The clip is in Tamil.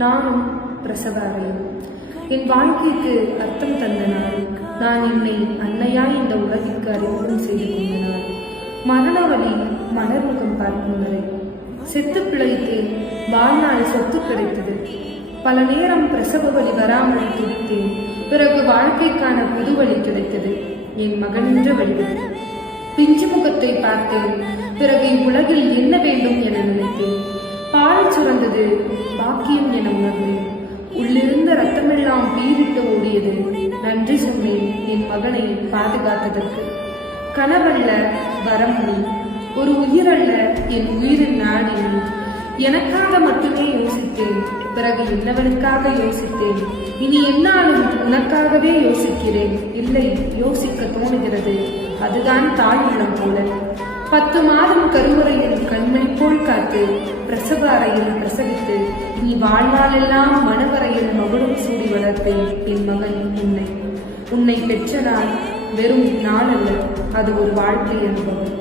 நானும் பிரசவ அறையும். என் வாழ்க்கைக்கு அர்த்தம் தந்த நாள், நான் என்னை அன்னையாய் இந்த உலகிற்கு அறிமுகம் செய்து கொண்ட நாள், மரண வழி மலர்முகம் பார்க்கும் வரை, செத்து பிழைத்தேன், வாழ்நாள் சொத்து கிடைத்தது. பல நேரம் பிரசவ வழி வராமல் துடித்தேன். பிறகு வாழ்க்கைக்கான புது வழி கிடைத்தது, என் மகனின்ற வழிவில். பிஞ்சு முகத்தை பார்த்தேன். பிறகு இவ்வுலகில் என்ன வேண்டும் என நினைத்தேன். பால் சுரந்தது, பாக்கியம் என உணர்ந்தேன். உள்ளிருந்த ரத்தமெல்லாம் பீரிட்டு ஓடியது. நன்றி சொன்னேன் என் மகனை பாதுகாத்ததற்கு. கனவல்ல வரமொழி, ஒரு உயிரல்ல என் உயிரின் நாடி. எனக்காக மட்டுமே யோசித்தேன், பிறகு என்னவனுக்காக யோசித்தேன். இனி என்னாலும் உனக்காகவே யோசிக்கிறேன். இல்லை, யோசிக்க தோணுகிறது. அதுதான் தாய் உள்ளம் போல. 10 மாதம் கருவறையில் கண்மணி போல் காத்து, பிரசவ அறையில் பிரசவித்து, இனி வாழ்நாளெல்லாம் மனவரையில் மகுடம் சூடி வளர்த்தேன் என் மகன் உன்னை. உன்னை பெற்ற நாள் வெறும் நாள் அல்ல, அது ஒரு வாழ்க்கை அனுபவம்.